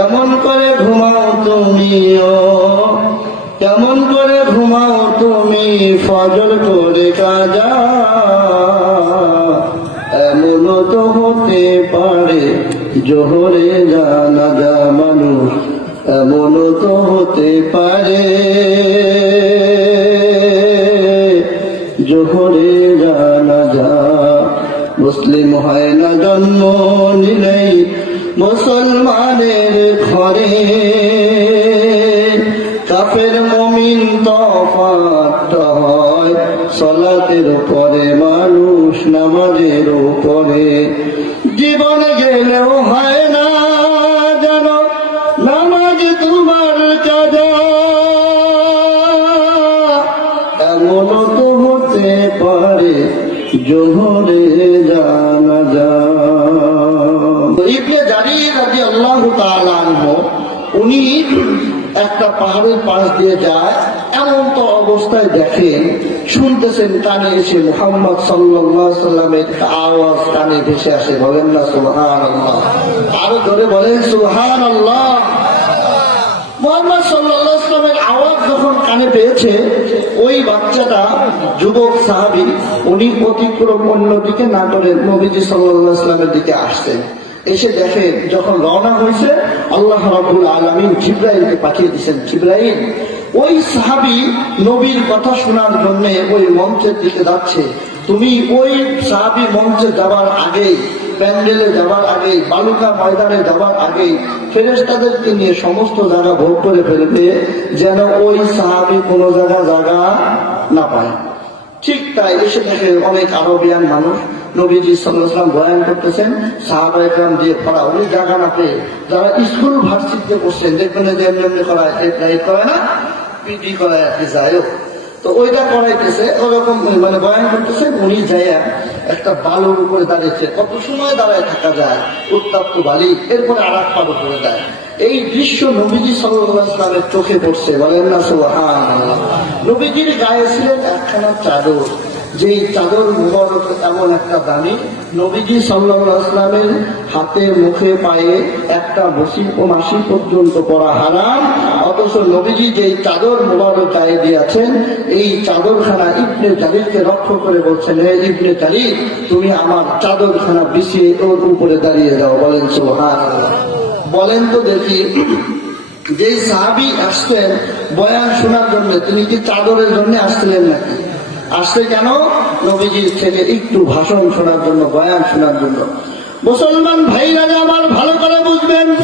কেমন করে ঘুমাও তুমিও? কেমন করে ঘুমাও তুমি? ফজল করে কাজা। এমন তো হতে পারে, জোহরে জানা যা মানুষ, এমন তো হতে পারে। জোহরে জানা যা, মুসলিম হয় না জন্ম নিলেই মুসলমানের ঘরে। কাফের মমিন তফাত হয় সলাতের পরে, মানুষ নামাজের উপরে। জীবন গেলেও হয় না যেন নামাজ তোমার কাজা এমন তো হতে পারে, জোহরে জানা যা একটা পাহাড়ের পাশ দিয়ে যায়, এমন তো অবস্থায় দেখেন, শুনতেছেন কানে এসে মোহাম্মদ সাল্লামের আওয়াজ কানে ভেসে আসে, বলেন না সুবহানাল্লাহ। আরও ধরে বলেন সাল্লাল্লাহু আলাইহি আওয়াজ যখন কানে পেয়েছে, ওই বাচ্চাটা যুবক সাহাবী, উনি অতিক্রম অন্যদিকে না করে নবীজি আলাইহি ওয়াসাল্লামের দিকে আসছেন। এসে দেখে যখন রওনা হয়েছে, আল্লাহ রাব্বুল আলামিন জিব্রাইলকে পাঠিয়ে দিচ্ছেন জিব্রাইল, ওই সাহাবী নবীর কথা শোনার জন্য ওই মঞ্চের দিকে যাচ্ছে। তুমি ওই সাহাবী মঞ্চে যাবার আগেই প্যান্ডেলে যাওয়ার আগে, বালুকা ময়দানে যাবার আগে ফেরেস্তাদেরকে নিয়ে সমস্ত জায়গা ভোগ করে ফেলবে, যেন ওই সাহাবি কোনো জায়গা জায়গা না পায়। ঠিক তাই এসে দেখে অনেক আরবিয়ান মানুষ নবীজি সাল্লাম বয়ান করতেছেন সাহাবা একরাম দিয়ে পড়া উনি জায়গা না পেয়ে যারা স্কুল ভার্সিটিতে করছেন দেখবেন যে এমনি এমনি করায় লাইট করে না পিটি করায় আর কি যায় তো ওইটা করাইতেছে ওরকম মানে বয়ান করতেছে উনি যাইয়া একটা বালুর উপরে দাঁড়িয়েছে। কত সময় দাঁড়ায় থাকা যায়? উত্তাপ্ত বালি, এরপরে আর এক পার উপরে দেয় এই দৃশ্য নবীজি সাল্লামের চোখে পড়ছে, বলেন না সোহান নবীজির গায়ে ছিলেন একখানা চাদর। যেই চাদর মুবারক এমন একটা দামি, নবীজি সাল্লামের হাতে, মুখে, পায়ে একটা বসি ও মাসি পর্যন্ত পড়া হারাম। অথচ নবীজি যেই চাদর মুবারক গায়ে দিয়েছেন, এই চাদরখানা ইবনে জালিলকে রক্ষ করে বলছেন, হে ইবনে জালিল তুমি আমার চাদরখানা বিছিয়ে ওর উপরে দাঁড়িয়ে যাও বলেন সোহান বলেন তো দেখি যে সাহাবি আসতেন, বয়ান শোনার জন্য, তিনি কি চাদরের জন্য আসছিলেন নাকি? আসছে কেন? নবীজির ছেলে একটু ভাষণ শোনার জন্য, বয়ান শোনার জন্য। মুসলমান ভাইরা আমার ভালো করে বুঝবেন।